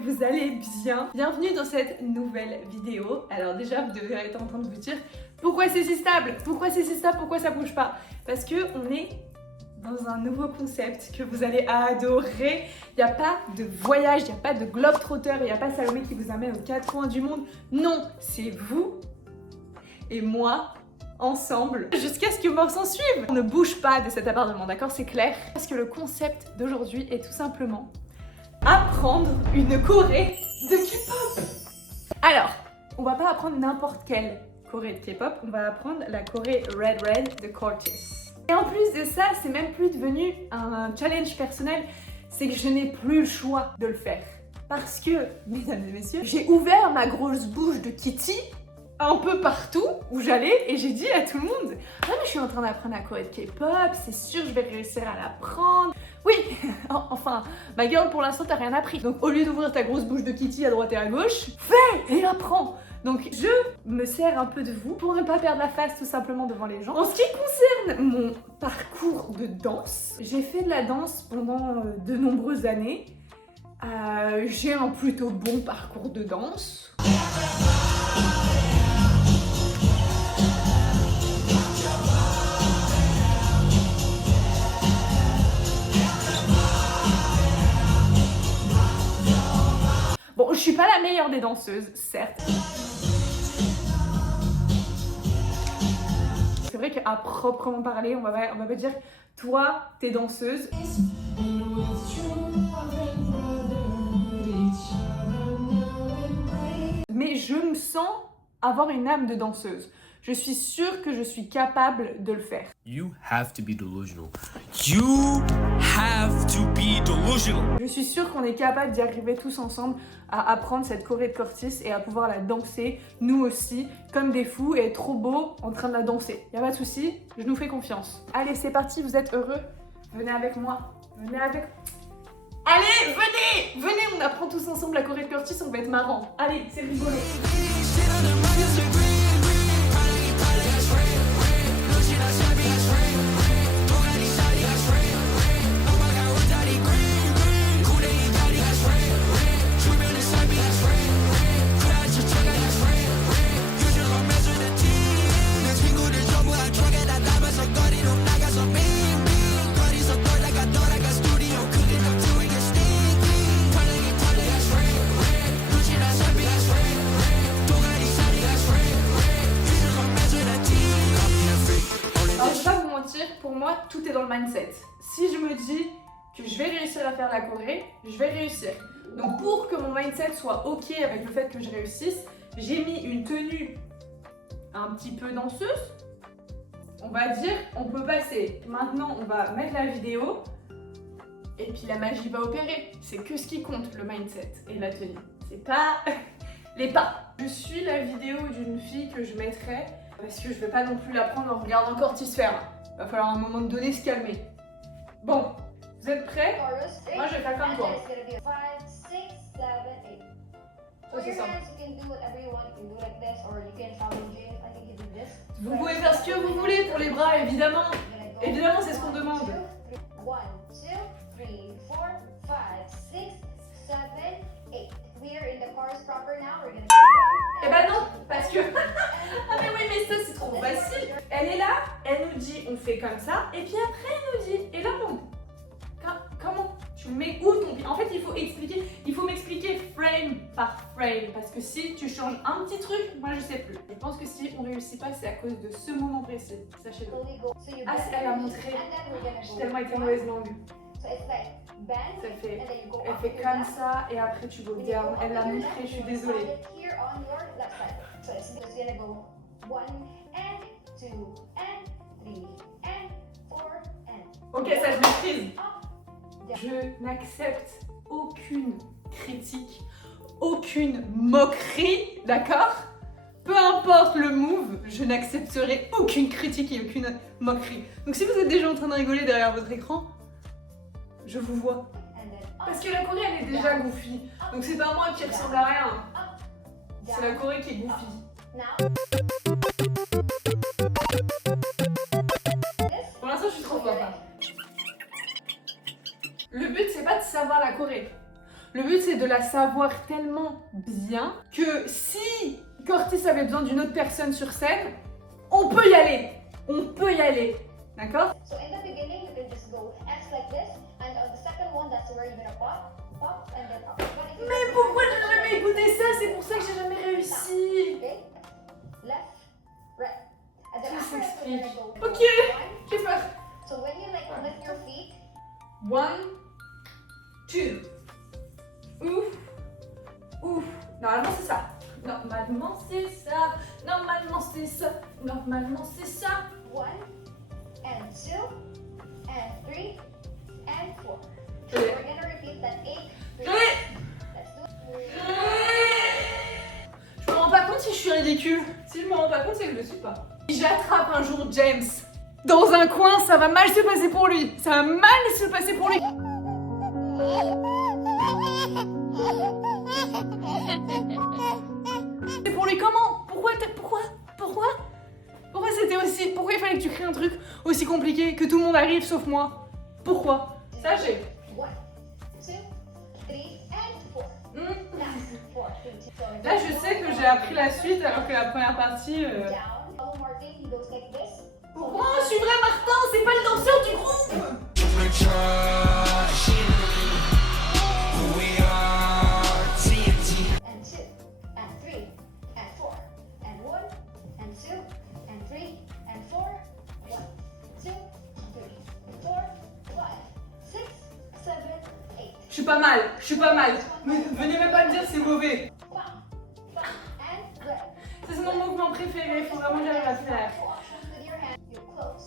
vous allez bien. Bienvenue dans cette nouvelle vidéo. Alors déjà, vous devez être en train de vous dire pourquoi c'est si stable? Pourquoi c'est si stable? Pourquoi ça bouge pas? Parce que on est dans un nouveau concept que vous allez adorer. Il n'y a pas de voyage, il n'y a pas de globe-trotter, il n'y a pas Salomé qui vous amène aux quatre coins du monde. Non, c'est vous et moi ensemble jusqu'à ce que mort s'en suive. On ne bouge pas de cet appartement, d'accord? C'est clair? Parce que le concept d'aujourd'hui est tout simplement apprendre une choré de K-pop. Alors, on va pas apprendre n'importe quelle choré de K-pop, on va apprendre la choré Red Red de Cortis. Et en plus de ça, c'est même plus devenu un challenge personnel, c'est que je n'ai plus le choix de le faire. Parce que, mesdames et messieurs, j'ai ouvert ma grosse bouche de Kitty un peu partout où j'allais et j'ai dit à tout le monde « Ah mais je suis en train d'apprendre la choré de K-pop, c'est sûr je vais réussir à l'apprendre. » Oui, enfin, ma gueule pour l'instant t'as rien appris. Donc au lieu d'ouvrir ta grosse bouche de Kitty à droite et à gauche, fais et apprends. Donc je me sers un peu de vous pour ne pas perdre la face tout simplement devant les gens. En ce qui concerne mon parcours de danse, j'ai fait de la danse pendant de nombreuses années. J'ai un plutôt bon parcours de danse. Bon, je suis pas la meilleure des danseuses, certes. C'est vrai qu'à proprement parler, on va pas dire toi, t'es danseuse. Mais je me sens avoir une âme de danseuse. Je suis sûre que je suis capable de le faire. You have to be delusional. You have to be delusional. Je suis sûre qu'on est capable d'y arriver tous ensemble à apprendre cette choré de Cortis et à pouvoir la danser, nous aussi, comme des fous et être trop beau en train de la danser. Y a pas de souci, je nous fais confiance. Allez, c'est parti, vous êtes heureux? Venez avec moi, venez avec... Allez, venez! Venez, on apprend tous ensemble la choré de Cortis, on va être marrant. Allez, c'est rigolo. Pour moi, tout est dans le mindset. Si je me dis que je vais réussir à faire la choré, je vais réussir. Donc pour que mon mindset soit ok avec le fait que je réussisse, j'ai mis une tenue un petit peu danseuse. On va dire, on peut passer. Maintenant, on va mettre la vidéo et puis la magie va opérer. C'est que ce qui compte, le mindset et la tenue. C'est pas les pas. Je suis la vidéo d'une fille que je mettrai parce que je vais pas non plus la prendre en regardant Cortis faire. Va falloir à un moment donné se calmer. Bon, vous êtes prêts? Moi je vais faire comme toi. Ça c'est ça. Vous pouvez faire ce que vous voulez pour les bras, évidemment. Évidemment, c'est ce qu'on demande. 1, 2, 3, 4, 5, 6, 7, 8. Eh ben non, parce que... Ah mais oui, mais ça c'est trop facile. Elle est là, elle nous dit on fait comme ça, et puis après elle nous dit, et là on... Comment? Tu le mets où ton pied? En fait il faut m'expliquer frame par frame, parce que si tu changes un petit truc, moi je sais plus. Je pense que si on réussit pas, c'est à cause de ce moment précis, sachez-le. Ah, elle a montré, j'ai tellement été mauvaise langue. Elle fait comme ça et après tu go down. Elle l'a montré, je suis désolée. Ok, ça je maîtrise. Je n'accepte aucune critique, aucune moquerie, d'accord? Peu importe le move, je n'accepterai aucune critique et aucune moquerie. Donc si vous êtes déjà en train de rigoler derrière votre écran, je vous vois. Parce que la choré elle est déjà goofy. Donc c'est pas moi qui ressemble à rien. C'est la choré qui est goofy. Pour l'instant je suis trop forte. Le but c'est pas de savoir la choré. Le but, c'est de la savoir tellement bien que si Cortis avait besoin d'une autre personne sur scène, on peut y aller. On peut y aller. D'accord? So in the beginning, you can just go X like this, and on the second one, that's where you're gonna pop, and then up. But if you Mais pourquoi j'ai jamais écouté ça? C'est pour ça que j'ai jamais réussi. okay, left, right, and then Ça after that, we're gonna go. Ok, j'ai peur. So when you like lift your feet, 1, 2. Ouf. Ouf. Normalement, c'est ça. Normalement, c'est ça. Normalement, c'est ça. Normalement, c'est ça. 1, and 2, and 3, and 4. So Okay. we're gonna repeat that 8, 3. Je l'ai. Let's do it. Je me rends pas compte si je suis ridicule. Si je me rends pas compte, c'est que je le suis pas. Si j'attrape un jour James dans un coin, ça va mal se passer pour lui. Ça va mal se passer pour lui. C'est pour lui comment? Pourquoi c'était aussi... Pourquoi il fallait que tu crées un truc aussi compliqué que tout le monde arrive sauf moi? Pourquoi? Ça j'ai... 1, 2, 3, and 4. Hmm. Now, 4, 2, 2. Là je sais que j'ai appris la suite alors que la première partie... Down. Follow Martin, he goes like this. Pourquoi je suis vrai Martin? C'est pas le danseur du groupe! And 2, and 3, and 4, and 1, and 2, and 3, and 4, 1, 2, 3, 4, 5, 6, 7, 8. Je suis pas mal, je suis pas mal. Mais venez même pas me dire c'est mauvais. Bam, bam, and red. Ça, c'est mon mouvement préféré, faut vraiment que j'arrive à le faire. With your hand, you close,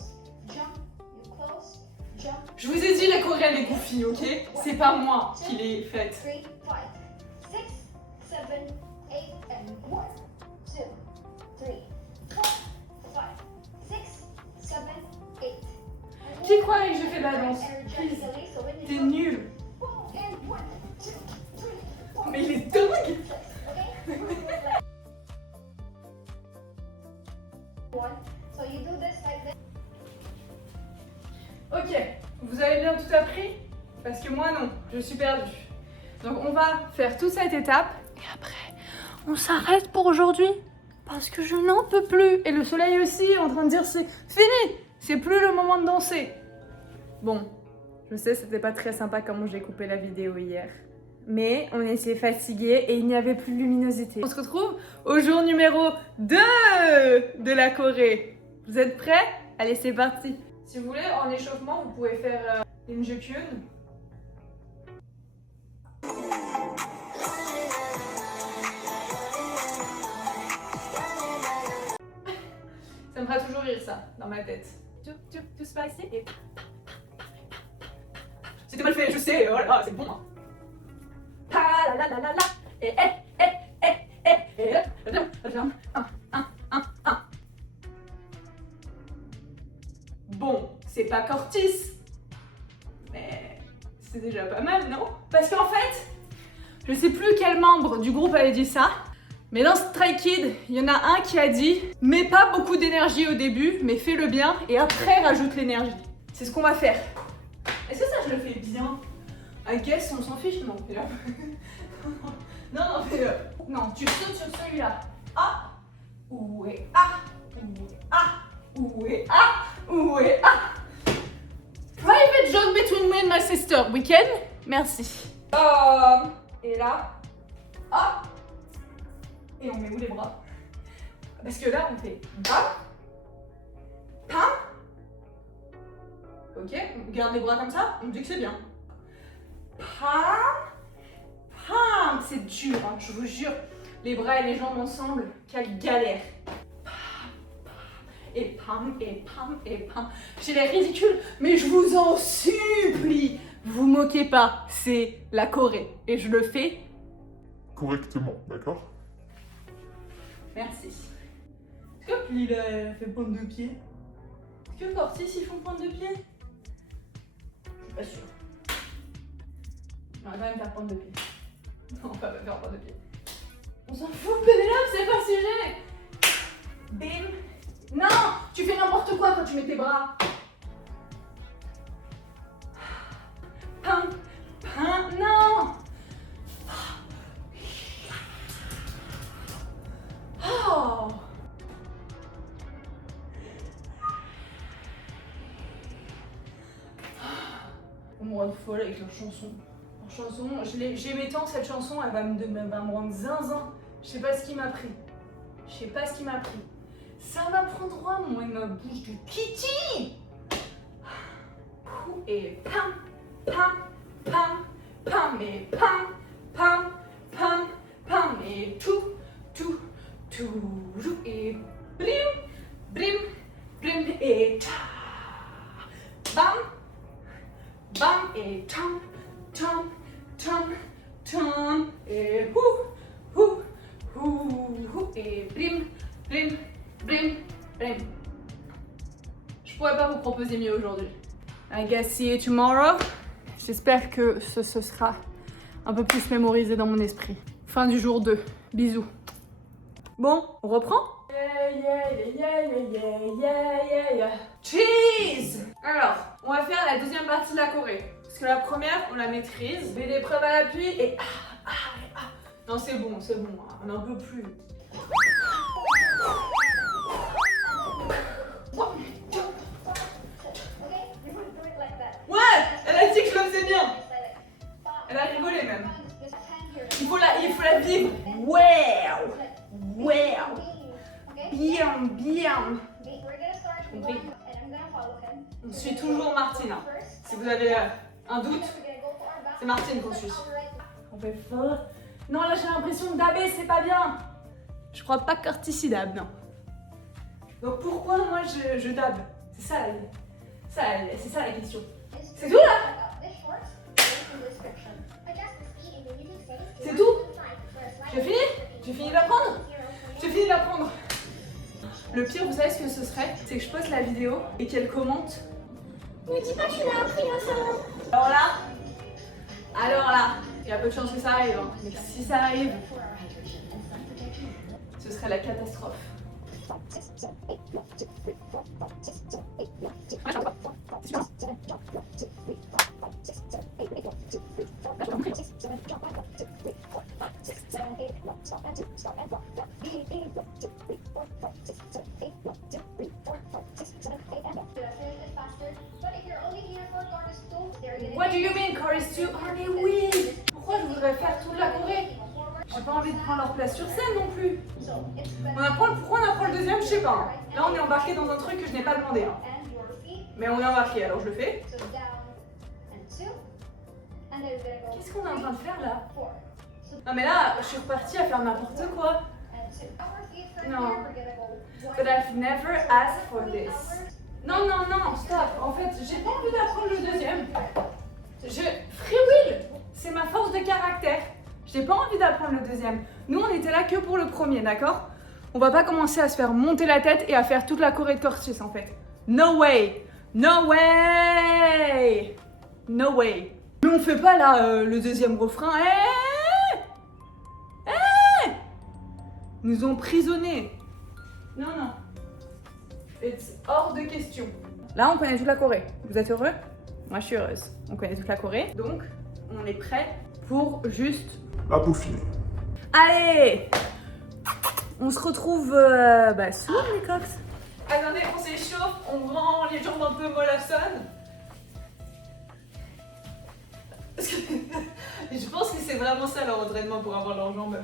close, jump. Je vous ai dit la choré elle est goofy, ok? C'est pas moi qui l'ai faite. 3, 5, 6, 7, 8, and 1, 2, 3, 4, 5, 6, 7, 8. Qui croirait que j'ai fait de la danse? Please. T'es nul. Mais il est dingue! So you do this like this. Ok, vous avez bien tout appris? Parce que moi non, je suis perdue. Donc on va faire toute cette étape et après on s'arrête pour aujourd'hui parce que je n'en peux plus. Et le soleil aussi est en train de dire c'est fini, c'est plus le moment de danser. Bon, je sais c'était pas très sympa comment j'ai coupé la vidéo hier. Mais on était fatigués et il n'y avait plus de luminosité. On se retrouve au jour numéro 2 de la choré. Vous êtes prêts? Allez, c'est parti. Si vous voulez, en échauffement, vous pouvez faire une jukun. Ça me fera toujours rire ça, dans ma tête. Tout se passer et... C'était mal fait, je sais, voilà, c'est bon. Ta la la la la et Bon, c'est pas Cortis, mais c'est déjà pas mal, non? Parce qu'en fait, je sais plus quel membre du groupe avait dit ça, mais dans Stray Kids, il y en a un qui a dit « Mets pas beaucoup d'énergie au début, mais fais-le bien et après rajoute l'énergie. » C'est ce qu'on va faire. Est-ce que ça, je le fais bien? I guess, on s'en fiche, non? Non, fais-le. Non, tu sautes sur celui-là. Ah! Où est ah? Où est ah? Où est ah? Où est ah? Private joke between me and my sister. Weekend? Merci. Et là. Ah! Et on met où les bras? Parce que là, on fait bam, pam. Ok, on garde les bras comme ça, on dit que c'est bien. Pam, pam. C'est dur, hein, je vous jure. Les bras et les jambes ensemble, quelle galère. Pam, pam, et pam, et pam, et pam. J'ai l'air ridicule, mais je vous en supplie. Vous moquez pas, c'est la choré. Et je le fais correctement, d'accord? Merci. Est-ce que Pli fait pointe de pied? Est-ce que Cortis ils font pointe de pied? Je suis pas sûre. On va quand même faire pointe de pied. Non, on va pas faire pointe de pied. On s'en fout, Pénélope, c'est pas le sujet. Bim. Non, tu fais n'importe quoi quand tu mets tes bras. Pam, pam, non. me rendre folle avec leur chanson. Leur chanson, j'aimais tant cette chanson, elle va me rendre zinzin. Je sais pas ce qui m'a pris. Je sais pas ce qui m'a pris. Ça va prendre droit, moi, ma bouche de Kitty. Et pam, pam, pam, pam, et pam, pam, pam, pam, et tout, et blim, blim, blim, et ta. Bam, bam, et tam, tam, tam, tam, et et blim, blim, blim, blim. Je pourrais pas vous proposer mieux aujourd'hui. I guess see you tomorrow. J'espère que ce sera un peu plus mémorisé dans mon esprit. Fin du jour 2. Bisous. Bon, on reprend? Cheese! Alors, on va faire la deuxième partie de la choré. Parce que la première, on la maîtrise. Fais des preuves à l'appui et Non, c'est bon, hein. On en peut plus. Ouais, elle a dit que je le faisais bien. Elle a rigolé même. Il faut la vivre. Wow, wow. Bien, bien. Compris. On suit toujours Martine. Hein. Si vous avez un doute, c'est Martine qu'on suit. On fait fort. Non, là j'ai l'impression de dabber, c'est pas bien. Je crois pas que Curtis dab, non. Donc pourquoi moi je dab? C'est ça c'est ça la question. C'est tout là? C'est tout? J'ai fini d'apprendre? J'ai fini d'apprendre. Le pire, vous savez ce que ce serait? C'est que je poste la vidéo et qu'elle commente. Ne dis pas que tu l'as appris récemment. Alors là, il y a peu de chance que ça arrive. Hein. Mais si ça arrive, ce serait la catastrophe. What do you mean, chorus 2? Oh mais oui! Pourquoi je voudrais faire toute la choré? J'ai pas envie de prendre leur place sur scène non plus. Pourquoi on apprend le deuxième? Je sais pas. Hein. Là on est embarqué dans un truc que je n'ai pas demandé. Hein. Mais on est embarqué, alors je le fais. Qu'est-ce qu'on est en train de faire là? Non mais là, je suis repartie à faire n'importe quoi. Non. But I've never asked for this. Non, non, non, stop. En fait, j'ai pas envie d'apprendre le deuxième. Free will, c'est ma force de caractère. J'ai pas envie d'apprendre le deuxième. Nous, on était là que pour le premier, d'accord? On va pas commencer à se faire monter la tête et à faire toute la choré de Curtis, en fait. No way! No way! No way! Mais on fait pas là le deuxième refrain. Ils nous ont prisonnés. Non, non. C'est hors de question. Là, on connaît toute la choré. Vous êtes heureux? Moi, je suis heureuse. On connaît toute la choré. Donc, on est prêt pour juste... à peaufiner. Allez! On se retrouve soon, les cox. Attendez, on s'échauffe, on rend les jambes un peu mollassonnes. Parce que je pense que c'est vraiment ça leur entraînement pour avoir leurs jambes.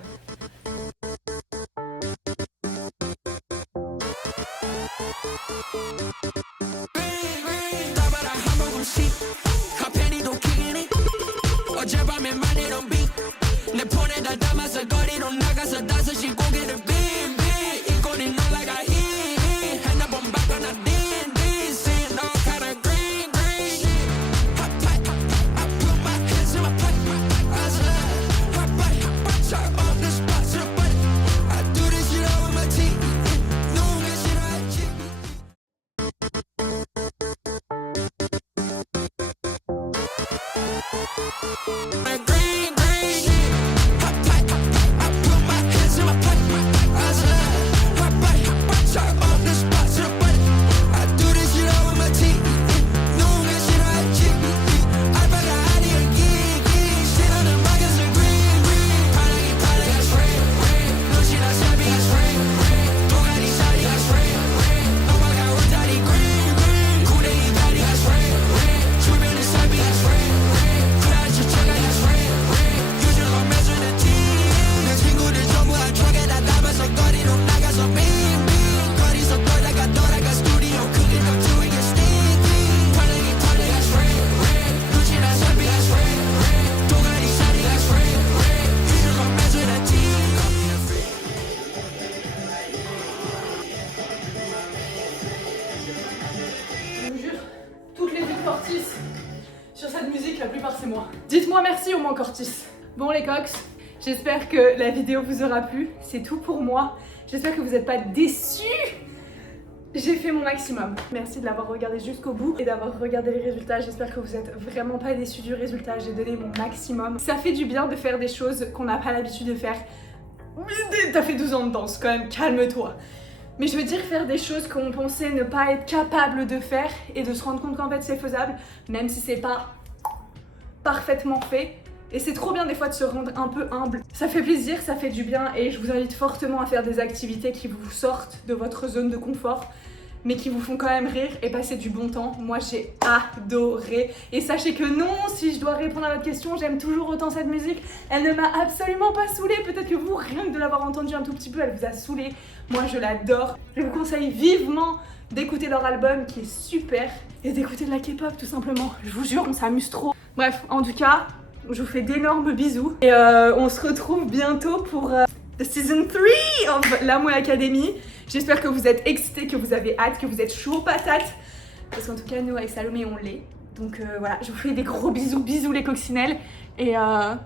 Dites-moi merci au moins Cortis. Bon les cox, j'espère que la vidéo vous aura plu. C'est tout pour moi. J'espère que vous n'êtes pas déçus. J'ai fait mon maximum. Merci de l'avoir regardé jusqu'au bout et d'avoir regardé les résultats. J'espère que vous êtes vraiment pas déçus du résultat. J'ai donné mon maximum. Ça fait du bien de faire des choses qu'on n'a pas l'habitude de faire. T'as fait 12 ans de danse quand même, calme-toi. Mais je veux dire faire des choses qu'on pensait ne pas être capable de faire et de se rendre compte qu'en fait c'est faisable, même si c'est pas parfaitement fait. Et c'est trop bien des fois de se rendre un peu humble. Ça fait plaisir, ça fait du bien et je vous invite fortement à faire des activités qui vous sortent de votre zone de confort, mais qui vous font quand même rire et passer du bon temps. Moi j'ai adoré. Et sachez que non, si je dois répondre à votre question, j'aime toujours autant cette musique. Elle ne m'a absolument pas saoulée. Peut-être que vous, rien que de l'avoir entendue un tout petit peu, elle vous a saoulée. Moi je l'adore. Je vous conseille vivement d'écouter leur album qui est super et d'écouter de la K-pop tout simplement. Je vous jure, on s'amuse trop. Bref, en tout cas, je vous fais d'énormes bisous et on se retrouve bientôt pour the season 3 of L'Amour Academy. J'espère que vous êtes excités, que vous avez hâte, que vous êtes chaud patates. Parce qu'en tout cas, nous avec Salomé, on l'est. Donc voilà, je vous fais des gros bisous, bisous les coccinelles et à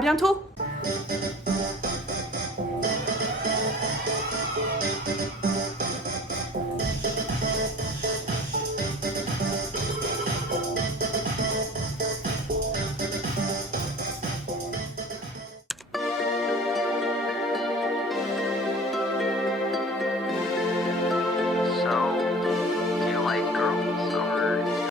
bientôt.